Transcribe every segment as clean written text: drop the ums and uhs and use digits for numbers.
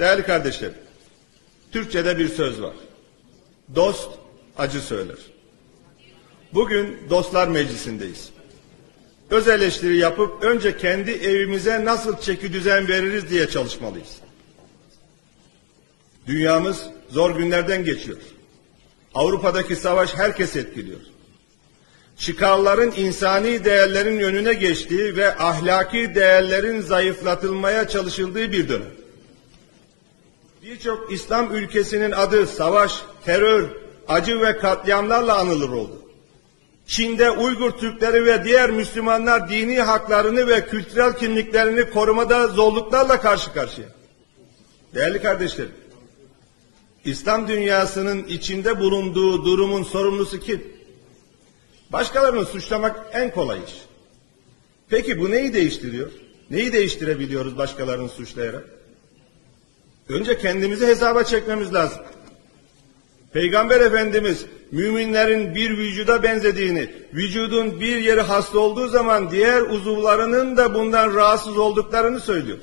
Değerli kardeşlerim, Türkçe'de bir söz var. Dost acı söyler. Bugün Dostlar Meclisi'ndeyiz. Öz eleştiri yapıp önce kendi evimize nasıl çekidüzen veririz diye çalışmalıyız. Dünyamız zor günlerden geçiyor. Avrupa'daki savaş herkes etkiliyor. Çıkarların insani değerlerin önüne geçtiği ve ahlaki değerlerin zayıflatılmaya çalışıldığı bir dönem. Birçok İslam ülkesinin adı savaş, terör, acı ve katliamlarla anılır oldu. Çin'de Uygur Türkleri ve diğer Müslümanlar dini haklarını ve kültürel kimliklerini korumada zorluklarla karşı karşıya. Değerli kardeşlerim, İslam dünyasının içinde bulunduğu durumun sorumlusu kim? Başkalarını suçlamak en kolay iş. Peki bu neyi değiştiriyor? Neyi değiştirebiliyoruz başkalarını suçlayarak? Önce kendimizi hesaba çekmemiz lazım. Peygamber Efendimiz müminlerin bir vücuda benzediğini, vücudun bir yeri hasta olduğu zaman diğer uzuvlarının da bundan rahatsız olduklarını söylüyor.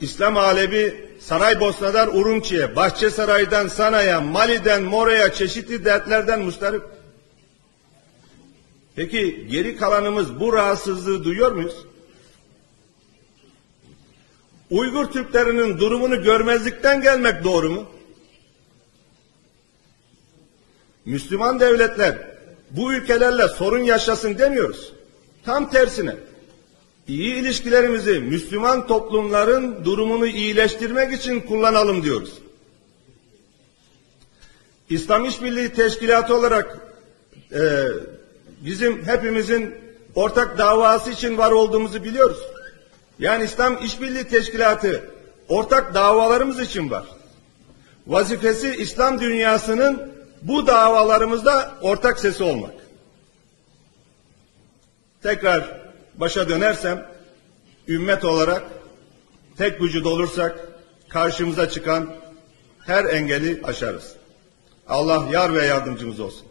İslam alemi Saraybosna'dan Urumçi'ye, Bahçesaray'dan Sana'ya, Mali'den Mora'ya çeşitli dertlerden mustarip. Peki geri kalanımız bu rahatsızlığı duyuyor muyuz? Uygur Türklerinin durumunu görmezlikten gelmek doğru mu? Müslüman devletler bu ülkelerle sorun yaşasın demiyoruz. Tam tersine iyi ilişkilerimizi Müslüman toplumların durumunu iyileştirmek için kullanalım diyoruz. İslam İşbirliği Teşkilatı olarak bizim hepimizin ortak davası için var olduğumuzu biliyoruz. Yani İslam İşbirliği Teşkilatı ortak davalarımız için var. Vazifesi İslam dünyasının bu davalarımızda ortak sesi olmak. Tekrar başa dönersem, ümmet olarak tek vücut olursak karşımıza çıkan her engeli aşarız. Allah yar ve yardımcımız olsun.